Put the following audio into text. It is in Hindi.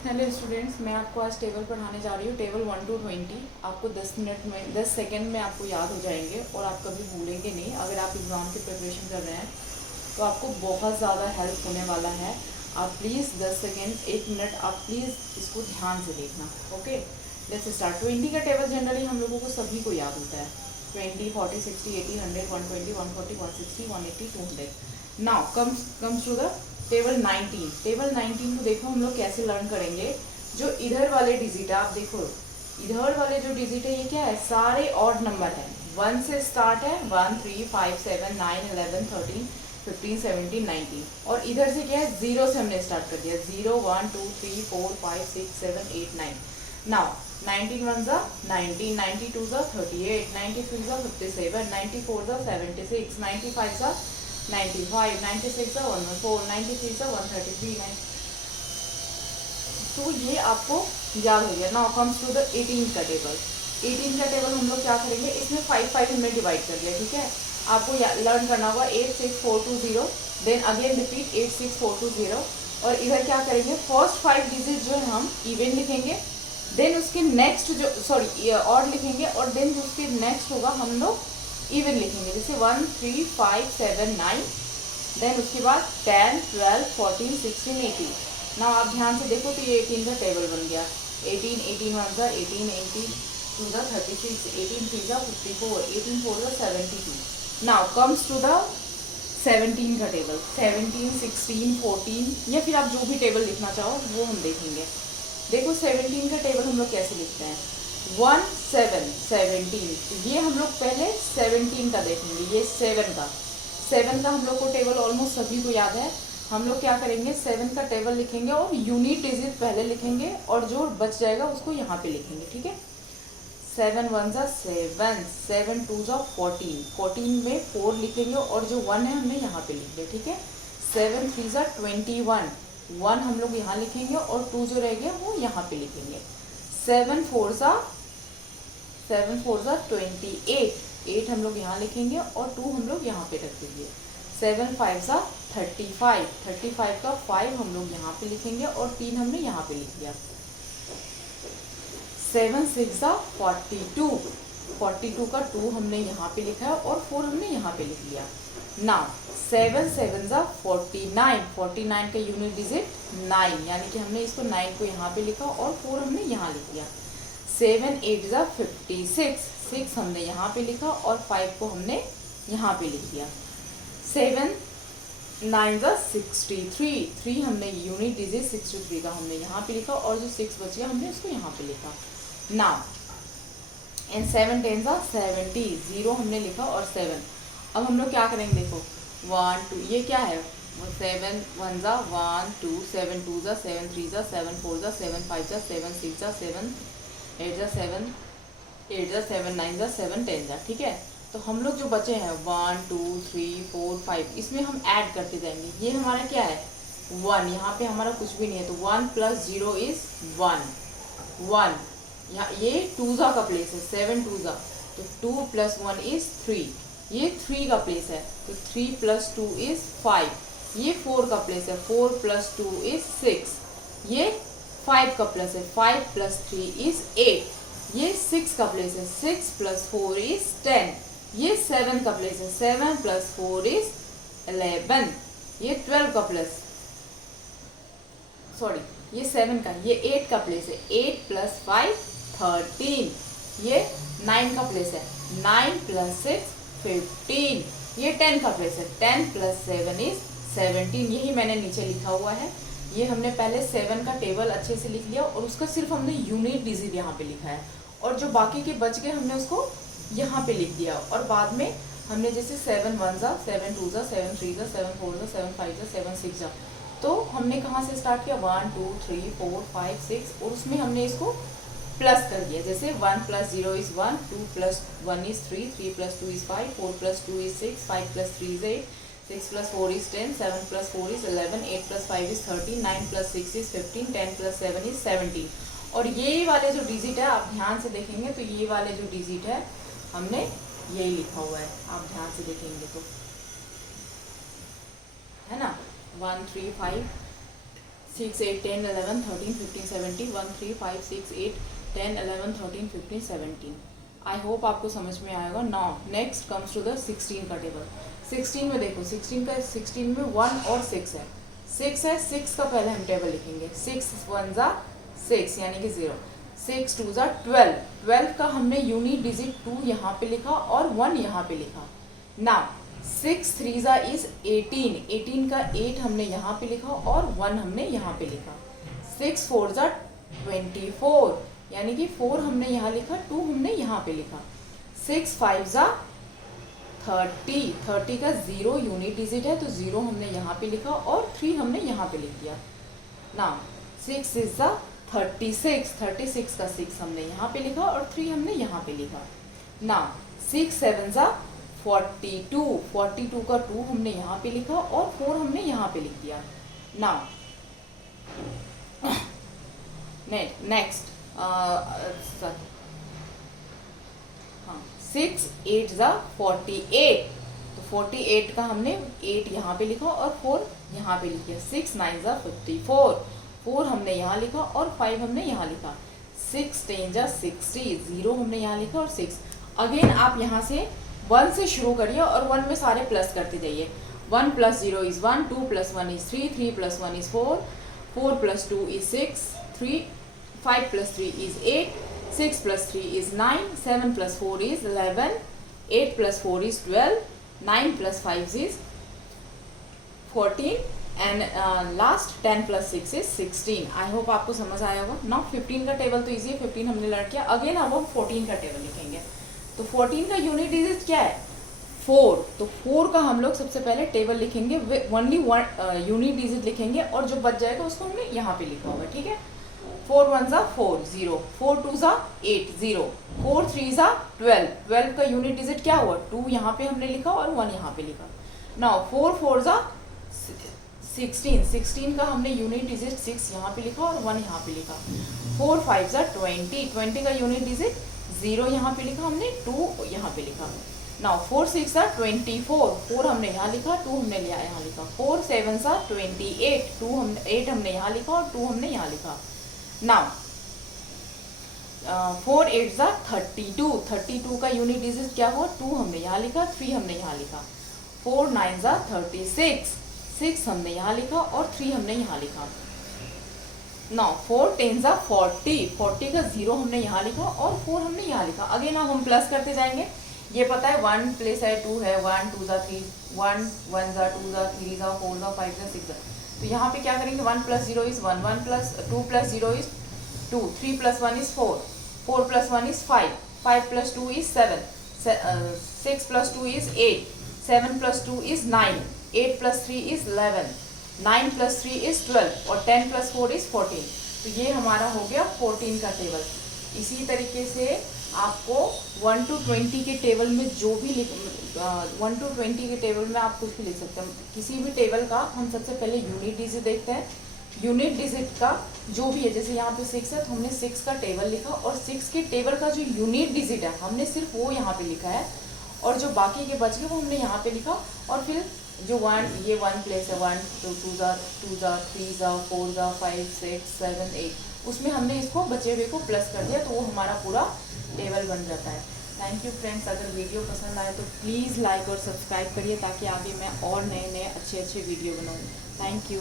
हेलो स्टूडेंट्स, मैं आपको आज टेबल पढ़ाने जा रही हूँ। टेबल 1 to 20 आपको 10 मिनट में 10 सेकंड में आपको याद हो जाएंगे और आप कभी भूलेंगे नहीं। अगर आप एग्ज़ाम की प्रिपरेशन कर रहे हैं तो आपको बहुत ज़्यादा हेल्प होने वाला है। आप प्लीज़ 10 सेकंड 1 मिनट आप प्लीज़ इसको ध्यान से देखना। Okay, let's start. 20 का टेबल जनरली हम लोगों को सभी को याद होता है। 20, 40, 60, 80, 100, 120, 140, 160, 180, 200। Now comes to the table 19। Table 19 को देखो हम लोग कैसे लर्न करेंगे। जो इधर वाले डिजिट है, आप देखो इधर वाले जो डिजिट है ये क्या है, सारे ऑड नंबर है। 1 से स्टार्ट है, 1, 3, 5, 7, 9, 11, 13, 15, 17, 19। और इधर से क्या है, 0 से हमने स्टार्ट कर दिया। 0, 1, 2, 3, 4, 5, 6, 7, 8, 9। नाउ 19 1 जा 19, 92 जा 38, 93 जा 57, 94 जा 76, 95 जा 95, 96 जा 114, 93 जा 133। तो ये आपको याद हो गया। नाउ कम्स टू द 18 का टेबल। 18 का टेबल हम लोग क्या करेंगे, इसमें 5 5 हमने डिवाइड कर दिया। ठीक है, आपको लर्न करना होगा 8 6 4 2 0, देन अगेन रिपीट 8 6 4 2 0। और इधर क्या करेंगे, फर्स्ट 5 डिजिट जो है हम इवन लिखेंगे, देन उसके नेक्स्ट जो सॉरी ऑड लिखेंगे, और देन जो उसके नेक्स्ट होगा हम लोग इवन लिखेंगे। जैसे 1 3 5 7 9, देन उसके बाद 10 12 14 16 18। ना आप ध्यान से देखो तो ये 18 का टेबल बन गया। 18 18 1 जा 18, 18 2 जा 36, 18 3 जा 54, 18 4 जा 72। नाउ कम्स टू द 17 का टेबल। 17 16 14 या फिर आप जो भी टेबल लिखना चाहो वो हम देखेंगे। देखो 17 का टेबल हम लोग कैसे लिखते हैं, 1 7 17। तो ये हम लोग पहले 17 का देखेंगे, ये 7 का। 7 का हम लोग को टेबल ऑलमोस्ट सभी को याद है। हम लोग क्या करेंगे, 7 का टेबल लिखेंगे और यूनिट डिजिट पहले लिखेंगे और जो बच जाएगा उसको यहाँ पे लिखेंगे। ठीक है, 7 1 जा 7, 7 2 जा 14, 14 में 4 लिखेंगे और जो 1 है हमने यहाँ पे लिख लिया। ठीक है, 7 3 जा 21, 1 हम लोग यहाँ लिखेंगे और 2 जो रह गया वो यहाँ पे लिखेंगे। 7 4 जा 28, 8 हम लोग यहाँ लिखेंगे और 2 हम लोग यहाँ पे रख देंगे। 7 5 जा 35, 35 का 5 हम लोग यहाँ पे लिखेंगे और 3 हमने यहाँ पे लिख दिया। 7 6 जा 42, 42 का 2 हमने यहाँ पे लिखा है और 4 हमने यहाँ पे लिख लिया। नाउ 7 7 जा 49, 49 का यूनिट डिजिट 9, यानी कि हमने इसको 9 को यहाँ पे लिखा और 4 हमने यहाँ लिख दिया। 7 8 जा 56, 6 हमने यहाँ पे लिखा और 5 को हमने यहाँ पे लिख दिया। 7 9 जा 63, 3 हमने यूनिट डिजिट 63 का हमने यहाँ पे लिखा और जो 6 बच गया हमने उसको यहाँ पे लिखा। नाउ एंड 7 10 जा 70, 0 हमने लिखा और 7। अब हम लोग क्या करेंगे, देखो 1 2, ये क्या है, 7 1 जा 1 2, 7 2 जा 7 3 जा 7 4 जा 7 5 जा 7 6 जा 7 8 जा 7 8 जा 7 9 जा 7 10 जा। ठीक है, तो हम लोग जो बचे हैं 1 2 3 4 5, इसमें हम ऐड करते जाएंगे। ये हमारा क्या है, 1, यहाँ पे हमारा कुछ भी नहीं है तो 1 + 0 इज 1, 1 यहाँ ये 2 जा का प्लेस है, 7 2 जा, तो 2 + 1 इज 3, ये 3 का प्लेस है तो 3 + 2 इज 5, ये 4 का प्लेस है, 4 + 2 इज 6, ये 5 का प्लेस है, 5 + 3 इज 8, ये 6 का प्लेस है, 6 + 4 इज 10, ये 7 का प्लेस है, 7 + 4 इज 11, ये 12 का प्लेस सॉरी ये 7 का, ये 8 का प्लेस है, 8 + 5 13, ये 9 का प्लेस है, 9 + 6 15, ये 10 का प्लेस है, 10 + 7 इज 17। यही मैंने नीचे लिखा हुआ है। ये हमने पहले 7 का टेबल अच्छे से लिख लिया और उसका सिर्फ हमने यूनिट डिजिट यहाँ पे लिखा है और जो बाकी के बच गए हमने उसको यहाँ पे लिख दिया। और बाद में हमने जैसे 7 1 जा 7 2 जा 7 3 जा 7 4 जा 7 5 जा 7 6 जा, तो हमने कहाँ से स्टार्ट किया, 1 2 3 4 5 6 और उसमें हमने इसको प्लस कर दिया। जैसे 1 + 0 is 1, 2 + 1 is 3, 3 + 2 is 5, 4 + 2 is 6, 5 + 3 is 8, 6 + 4 is 10, 7 + 4 is 11, 8 + 5 is 13, 9 + 6 is 15, 10 + 7 is 17। और ये वाले जो डिजिट है आप ध्यान से देखेंगे तो ये वाले जो डिजिट है हमने यही लिखा हुआ है, आप ध्यान से देखेंगे तो है ना, 1 3 5 6, 8, 10, 11, 13, 15, 17, 1, 3, 5, 6, 8, 10, 11, 13, 15, 17. आई होप आपको समझ में आएगा. Now next comes to the 16 का टेबल. 16 में देखो 16 में 1 और 6 है. 6 है, 6 का पहले हम टेबल लिखेंगे. 6 1 ज़ा 6 यानी कि 0. 6 2 ज़ा 12. 12 का हमने यूनिट डिजिट 2 यहाँ पे लिखा और 1 यहाँ पे लिखा. नाउ 6 3 ज़ा इज 18. 18 का 8 हमने यहाँ पे लिखा और 1 हमने यहाँ पे लिखा. 6 4 ज़ा 24 यानी कि 4 हमने यहाँ लिखा, 2 हमने यहाँ पे लिखा. 6 5 ज़ा 30. 30 का 0 यूनिट डिजिट है तो 0 हमने यहाँ पे लिखा और 3 हमने यहाँ पे लिख दिया. नाउ 6 6 ज़ा 36. 36 का 6 हमने यहाँ पे लिखा और 3 हमने यहाँ पे लिखा. नाउ 6 7 ज़ा 42. 42 का 2 हमने यहाँ पे लिखा और 4 हमने यहाँ पे लिख दिया. नाउ नेक्स्ट हाँ 6 8 ज़ा 48. तो 48 का हमने 8 यहाँ पे लिखा और 4 यहाँ पे लिख दिया. 6 9 ज़ा 54. 4 हमने यहाँ लिखा और 5 हमने यहाँ लिखा. 6 10 ज़ा 60. 0 हमने यहाँ लिखा और 6. अगेन आप यहाँ से 1 से शुरू करिए और 1 में सारे प्लस करते जाइए. 1 + 0 is 1, 2 + 1 is 3, 3 + 1 is 4, 4 + 2 is 6, 5 + 3 is 8, 6 + 3 is 9, 7 + 4 is 11, 8 + 4 is 12, 9 + 5 is 14 and last 10 + 6 is 16. I hope आपको समझ आया होगा. नाउ 15 का टेबल तो इजी है, 15 हमने लर्न किया. अगेन अब हम 14 का टेबल लिखेंगे. तो 14 का यूनिट डिजिट क्या है? 4. तो 4 का हम लोग सबसे पहले टेबल लिखेंगे, ओनली यूनिट डिजिट लिखेंगे और जो बच जाएगा उसको हमने यहाँ पे लिखा होगा. ठीक है. 4 1 ज़ा 4 0, 4 2 ज़ा 8 0, 4 3 ज़ा 12. 12 का यूनिट डिजिट क्या हुआ? 2 यहाँ पे हमने लिखा और 1 यहाँ पे लिखा. नाउ 4 4 ज़ा 16. 16 का हमने यूनिट डिजिट 6 यहाँ पे लिखा और 1 यहाँ पे लिखा. 4 5 ज़ा 20. 20 का यूनिट डिजिट 0 यहाँ पे लिखा हमने, 2 यहाँ पे लिखा. नाउ 4 6 ज़ा 24. 4 हमने यहाँ लिखा, 2 हमने यहाँ लिखा. 4 7 ज़ा 28. 8 हमने यहाँ लिखा और 2 हमने यहाँ लिखा. नाउ 4 8 ज़ा 32. 32 का यूनिट डिजिट क्या हुआ? 2 हमने यहाँ लिखा, 3 हमने यहाँ लिखा. 4 9 ज़ा 36. 6 हमने यहाँ लिखा और 3 हमने यहाँ लिखा. नाउ 4 10 ज़ा 40. 40 का 0 हमने यहाँ लिखा और 4 हमने यहाँ लिखा. अगेन अब हम प्लस करते जाएंगे. ये पता है 1 प्लस है 2 है, 1 2 ज़ा 3, 1 1 ज़ा 2 ज़ा 3 ज़ा 4 ज़ा 5 ज़ा 6 ज़ा. तो यहाँ पे क्या करेंगे? 1 + 0 is 1, 1 + 2 + 0 is 2, 3 + 1 is 4, 4 + 1 is 5, 5 + 2 is 7, 6 + 2 is 8, 7 + 2 is 9, 8 + 3 is 11, 9 + 3 is 12 और 10 + 4 इज़ 14. तो ये हमारा हो गया 14 का टेबल. इसी तरीके से आपको 1 to 20 के टेबल में जो भी 1 to 20 के टेबल में आप कुछ भी लिख सकते हैं. किसी भी टेबल का हम सबसे पहले यूनिट डिजिट देखते हैं. यूनिट डिजिट का जो भी है, जैसे यहाँ पे 6 है तो हमने 6 का टेबल लिखा और 6 के टेबल का जो यूनिट डिजिट है हमने सिर्फ वो यहाँ पे लिखा है और जो बाकी के बच गए वो हमने यहाँ पे लिखा. और फिर जो 1 ये 1 प्लेस है 1 2 ज़ा 2 ज़ा 3 ज़ा 4 ज़ा 5 6 7 8, उसमें हमने इसको बचे हुए को प्लस कर दिया तो वो हमारा पूरा टेबल बन जाता है. Thank you friends. अगर वीडियो पसंद आए तो प्लीज़ लाइक और सब्सक्राइब करिए ताकि आगे मैं और नए अच्छे वीडियो बनाऊँ. Thank you.